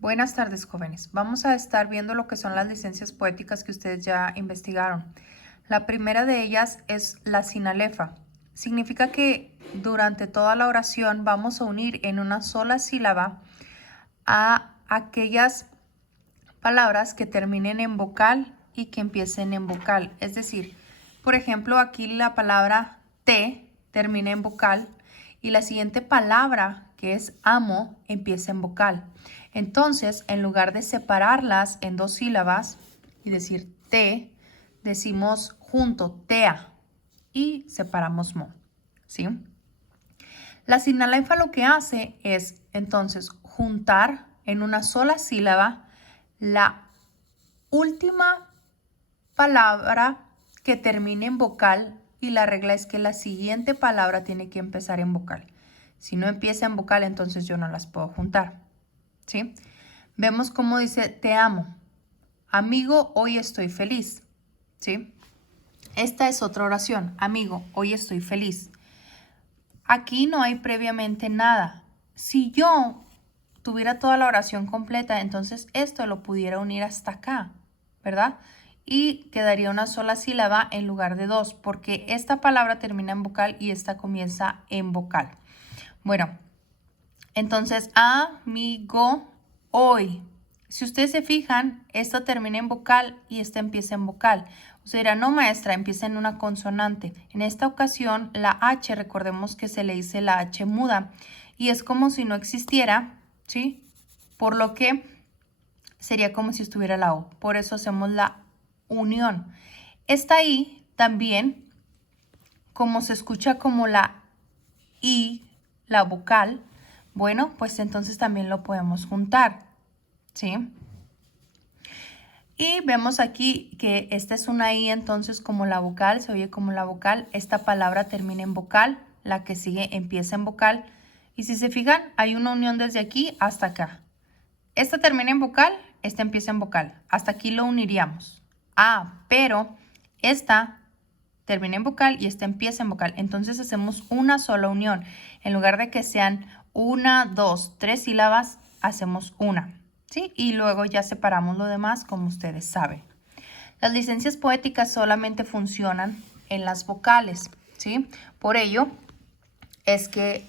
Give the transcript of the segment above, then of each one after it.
Buenas tardes, jóvenes. Vamos a estar viendo lo que son las licencias poéticas que ustedes ya investigaron. La primera de ellas es la sinalefa. Significa que durante toda la oración vamos a unir en una sola sílaba a aquellas palabras que terminen en vocal y que empiecen en vocal. Es decir, por ejemplo, aquí la palabra te termina en vocal y la siguiente palabra, que es amo, empieza en vocal. Entonces, en lugar de separarlas en dos sílabas y decir te, decimos junto tea y separamos mo, ¿sí? La sinalefa lo que hace es entonces juntar en una sola sílaba la última palabra que termine en vocal y la regla es que la siguiente palabra tiene que empezar en vocal. Si no empieza en vocal, entonces yo no las puedo juntar, ¿sí? Vemos cómo dice te amo. Amigo, hoy estoy feliz, ¿sí? Esta es otra oración. Amigo, hoy estoy feliz. Aquí no hay previamente nada. Si yo tuviera toda la oración completa, entonces esto lo pudiera unir hasta acá, ¿verdad? Y quedaría una sola sílaba en lugar de dos, porque esta palabra termina en vocal y esta comienza en vocal. Bueno, entonces amigo, hoy. Si ustedes se fijan, esta termina en vocal y esta empieza en vocal. Usted dirá, no maestra, empieza en una consonante. En esta ocasión, la H, recordemos que se le dice la H muda. Y es como si no existiera, ¿sí? Por lo que sería como si estuviera la O. Por eso hacemos la unión. Esta I también, como se escucha como la I, la vocal, bueno, pues entonces también lo podemos juntar, ¿sí? Y vemos aquí que esta es una I, entonces como la vocal, se oye como la vocal. Esta palabra termina en vocal, la que sigue empieza en vocal. Y si se fijan, hay una unión desde aquí hasta acá. Esta termina en vocal, esta empieza en vocal. Hasta aquí lo uniríamos. Pero esta termina en vocal y esta empieza en vocal. Entonces hacemos una sola unión. En lugar de que sean una, dos, tres sílabas, hacemos una. ¿Sí? Y luego ya separamos lo demás como ustedes saben. Las licencias poéticas solamente funcionan en las vocales, ¿sí? Por ello es que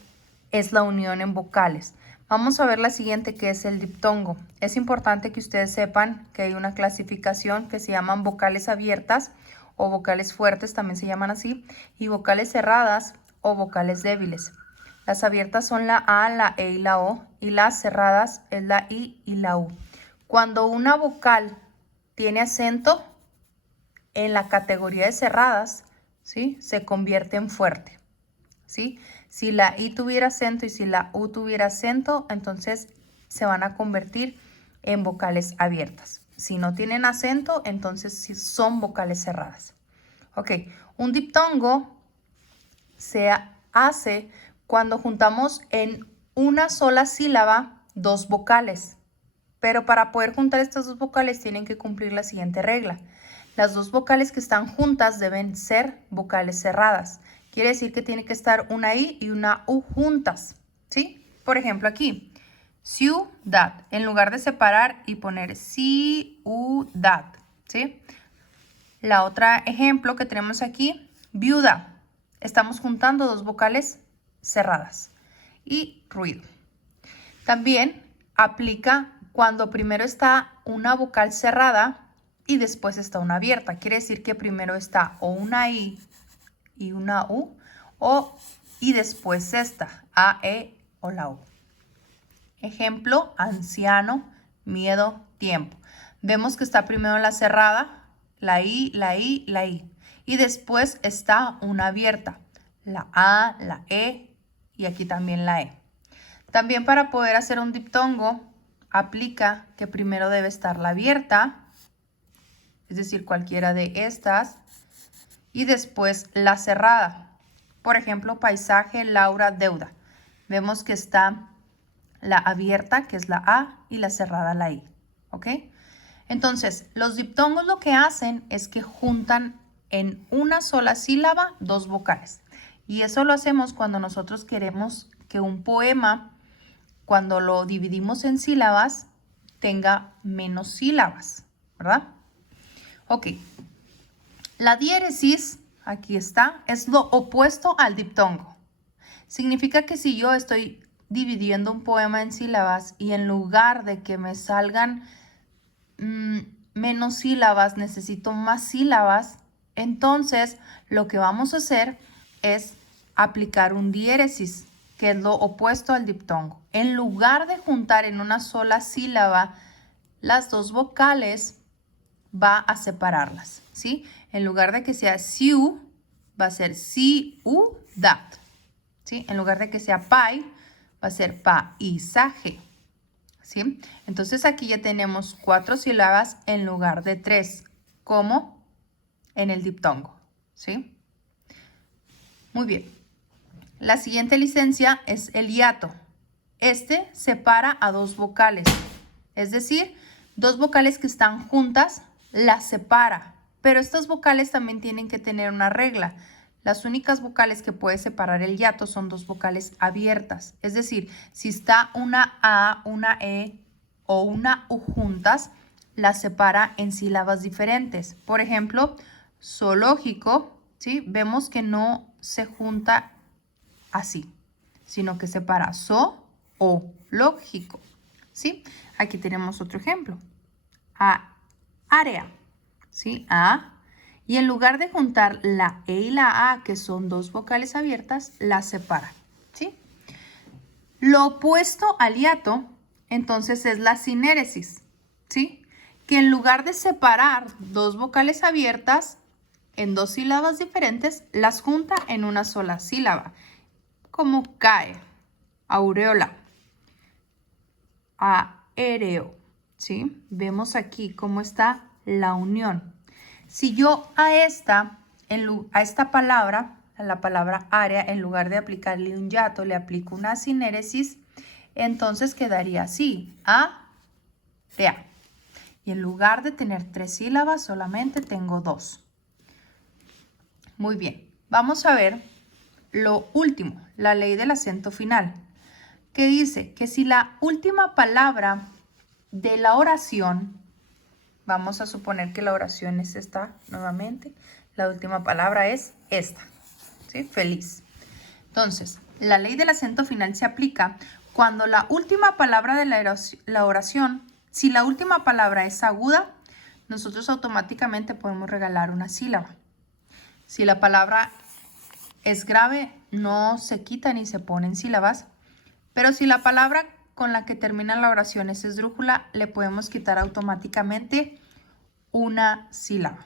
es la unión en vocales. Vamos a ver la siguiente, que es el diptongo. Es importante que ustedes sepan que hay una clasificación que se llaman vocales abiertas o vocales fuertes, también se llaman así, y vocales cerradas o vocales débiles. Las abiertas son la A, la E y la O, y las cerradas es la I y la U. Cuando una vocal tiene acento en la categoría de cerradas, ¿sí? Se convierte en fuerte, ¿sí? Si la I tuviera acento y si la U tuviera acento, entonces se van a convertir en vocales abiertas. Si no tienen acento, entonces sí son vocales cerradas. Ok, un diptongo se hace cuando juntamos en una sola sílaba dos vocales. Pero para poder juntar estas dos vocales tienen que cumplir la siguiente regla. Las dos vocales que están juntas deben ser vocales cerradas. Quiere decir que tiene que estar una I y una U juntas, ¿sí? Por ejemplo, aquí, ciudad, en lugar de separar y poner ciudad, ¿sí? La otra ejemplo que tenemos aquí, viuda. Estamos juntando dos vocales cerradas y ruido. También aplica cuando primero está una vocal cerrada y después está una abierta. Quiere decir que primero está o una I y una U y después esta, A, E o la U. Ejemplo, anciano, miedo, tiempo. Vemos que está primero la cerrada, la I, la I, la I. Y después está una abierta, la A, la E y aquí también la E. También para poder hacer un diptongo, aplica que primero debe estar la abierta, es decir, cualquiera de estas, y después la cerrada. Por ejemplo, paisaje, Laura, deuda. Vemos que está la abierta, que es la A, y la cerrada, la I. ¿Ok? Entonces, los diptongos lo que hacen es que juntan en una sola sílaba dos vocales. Y eso lo hacemos cuando nosotros queremos que un poema, cuando lo dividimos en sílabas, tenga menos sílabas, ¿verdad? Ok. La diéresis, aquí está, es lo opuesto al diptongo. Significa que si yo estoy dividiendo un poema en sílabas y en lugar de que me salgan menos sílabas, necesito más sílabas, entonces lo que vamos a hacer es aplicar un diéresis, que es lo opuesto al diptongo. En lugar de juntar en una sola sílaba las dos vocales, va a separarlas, ¿sí? En lugar de que sea siu, va a ser si-u, dat, ¿sí? En lugar de que sea pai, va a ser paisaje, ¿sí? Entonces aquí ya tenemos 4 sílabas en lugar de 3, como en el diptongo, ¿sí? Muy bien. La siguiente licencia es el hiato. Este separa a 2 vocales, es decir, 2 vocales que están juntas las separa, pero estas vocales también tienen que tener una regla. Las únicas vocales que puede separar el hiato son 2 vocales abiertas, es decir, si está una A, una E o una U juntas, las separa en sílabas diferentes. Por ejemplo, zoológico, ¿sí? Vemos que no se junta así, sino que separa so o lógico, ¿sí? Aquí tenemos otro ejemplo. Área, ¿sí? A. Y en lugar de juntar la E y la A, que son 2 vocales abiertas, las separa, ¿sí? Lo opuesto al hiato, entonces, es la sinéresis, ¿sí? Que en lugar de separar 2 vocales abiertas en 2 sílabas diferentes, las junta en una sola sílaba, como cae, aureola, aéreo, ¿sí? Vemos aquí cómo está la unión. Si yo a esta palabra, a la palabra área, en lugar de aplicarle un hiato, le aplico una sinéresis, entonces quedaría así, área. Y en lugar de tener 3 sílabas, solamente tengo 2. Muy bien, vamos a ver lo último, la ley del acento final, que dice que si la última palabra de la oración, vamos a suponer que la oración es esta nuevamente, la última palabra es esta, ¿sí? Feliz. Entonces, la ley del acento final se aplica cuando la última palabra de la oración, si la última palabra es aguda, nosotros automáticamente podemos regalar una sílaba. Si la palabra es grave, no se quita ni se ponen sílabas, pero si la palabra con la que termina la oración es esdrújula, le podemos quitar automáticamente una sílaba.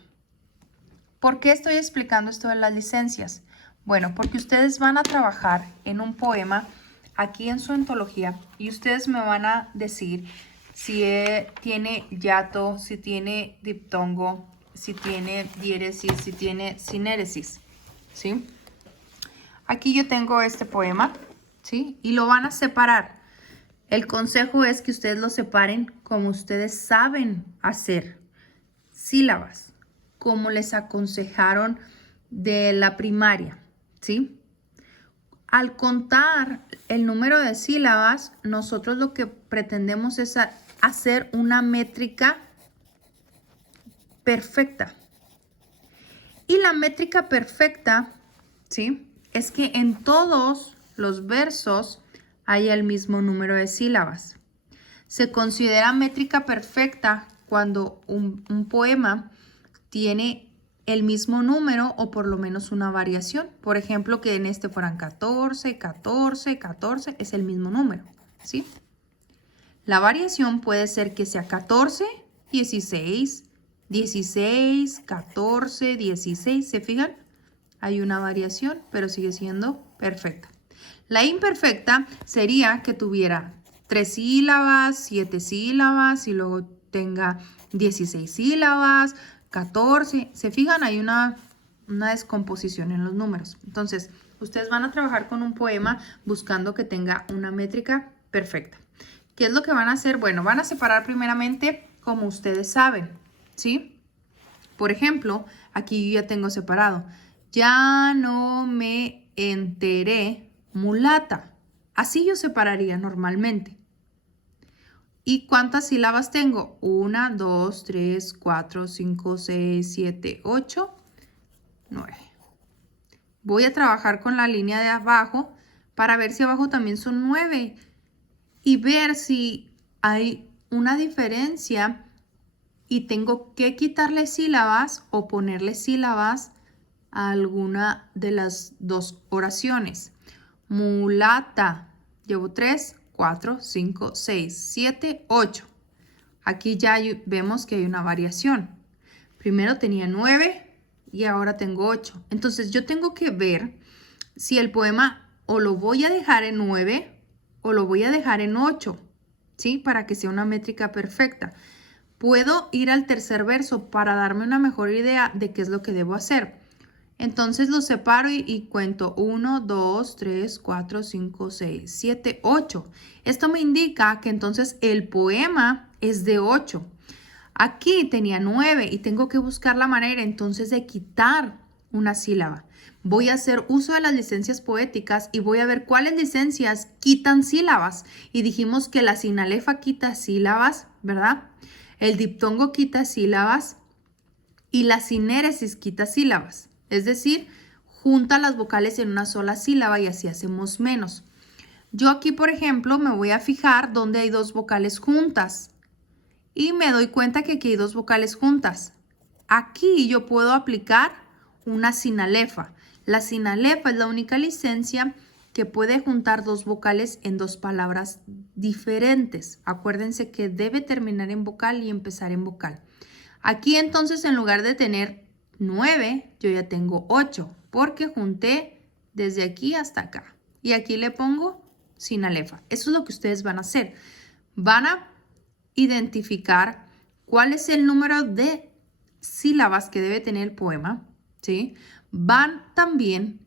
¿Por qué estoy explicando esto de las licencias? Bueno, porque ustedes van a trabajar en un poema aquí en su antología y ustedes me van a decir si tiene hiato, si tiene diptongo, si tiene diéresis, si tiene sinéresis, ¿sí? Aquí yo tengo este poema, ¿sí? Y lo van a separar. El consejo es que ustedes lo separen como ustedes saben hacer. Sílabas, como les aconsejaron de la primaria, ¿sí? Al contar el número de sílabas, nosotros lo que pretendemos es hacer una métrica perfecta. Y la métrica perfecta, ¿sí? Es que en todos los versos haya el mismo número de sílabas. Se considera métrica perfecta cuando un poema tiene el mismo número o por lo menos una variación. Por ejemplo, que en este fueran 14, 14, 14, es el mismo número, ¿sí? La variación puede ser que sea 14, 16, 16, 14, 16, ¿se fijan? Hay una variación, pero sigue siendo perfecta. La imperfecta sería que tuviera 3 sílabas, 7 sílabas y luego tenga 16 sílabas, 14. ¿Se fijan? Hay una descomposición en los números. Entonces, ustedes van a trabajar con un poema buscando que tenga una métrica perfecta. ¿Qué es lo que van a hacer? Bueno, van a separar primeramente como ustedes saben, ¿sí? Por ejemplo, aquí yo ya tengo separado. Ya no me enteré mulata. Así yo separaría normalmente. ¿Y cuántas sílabas tengo? 1, 2, 3, 4, 5, 6, 7, 8, 9. Voy a trabajar con la línea de abajo para ver si abajo también son 9 y ver si hay una diferencia y tengo que quitarle sílabas o ponerle sílabas a alguna de las dos oraciones. Mulata. Llevo 3, 4, 5, 6, 7, 8. Aquí ya vemos que hay una variación. Primero tenía 9 y ahora tengo 8. Entonces yo tengo que ver si el poema o lo voy a dejar en 9 o lo voy a dejar en 8, ¿sí? Para que sea una métrica perfecta. Puedo ir al tercer verso para darme una mejor idea de qué es lo que debo hacer. Entonces lo separo y cuento 1, 2, 3, 4, 5, 6, 7, 8. Esto me indica que entonces el poema es de 8. Aquí tenía 9 y tengo que buscar la manera entonces de quitar una sílaba. Voy a hacer uso de las licencias poéticas y voy a ver cuáles licencias quitan sílabas. Y dijimos que la sinalefa quita sílabas, ¿verdad? El diptongo quita sílabas y la sinéresis quita sílabas. Es decir, junta las vocales en una sola sílaba y así hacemos menos. Yo aquí, por ejemplo, me voy a fijar dónde hay dos vocales juntas. Y me doy cuenta que aquí hay dos vocales juntas. Aquí yo puedo aplicar una sinalefa. La sinalefa es la única licencia que puede juntar dos vocales en dos palabras diferentes. Acuérdense que debe terminar en vocal y empezar en vocal. Aquí entonces en lugar de tener 9, yo ya tengo 8 porque junté desde aquí hasta acá. Y aquí le pongo sinalefa. Eso es lo que ustedes van a hacer. Van a identificar cuál es el número de sílabas que debe tener el poema, ¿sí? Van también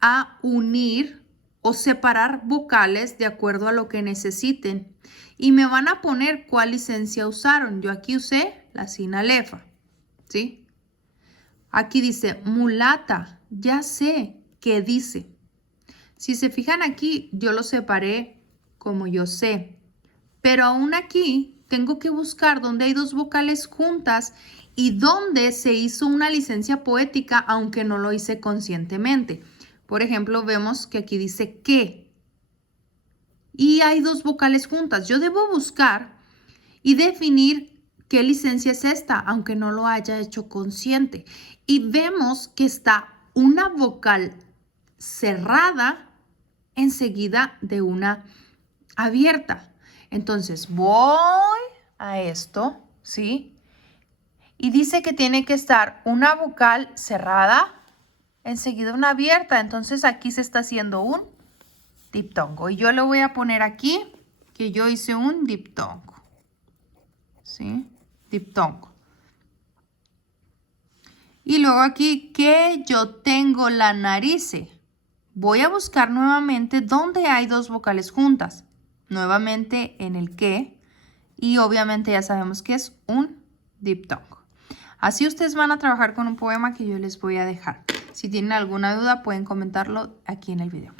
a unir o separar vocales de acuerdo a lo que necesiten y me van a poner cuál licencia usaron. Yo aquí usé la sinalefa, ¿sí? Aquí dice mulata, ya sé qué dice. Si se fijan aquí, yo lo separé como yo sé. Pero aún aquí tengo que buscar dónde hay dos vocales juntas y dónde se hizo una licencia poética, aunque no lo hice conscientemente. Por ejemplo, vemos que aquí dice que. Y hay dos vocales juntas. Yo debo buscar y definir qué licencia es esta, aunque no lo haya hecho consciente. Y vemos que está una vocal cerrada enseguida de una abierta. Entonces voy a esto, ¿sí? Y dice que tiene que estar una vocal cerrada, enseguida una abierta. Entonces aquí se está haciendo un diptongo. Y yo le voy a poner aquí que yo hice un diptongo, ¿sí? Diptongo. Y luego aquí que yo tengo la nariz. Voy a buscar nuevamente dónde hay dos vocales juntas. Nuevamente en el que. Y obviamente ya sabemos que es un diptongo. Así ustedes van a trabajar con un poema que yo les voy a dejar. Si tienen alguna duda pueden comentarlo aquí en el video.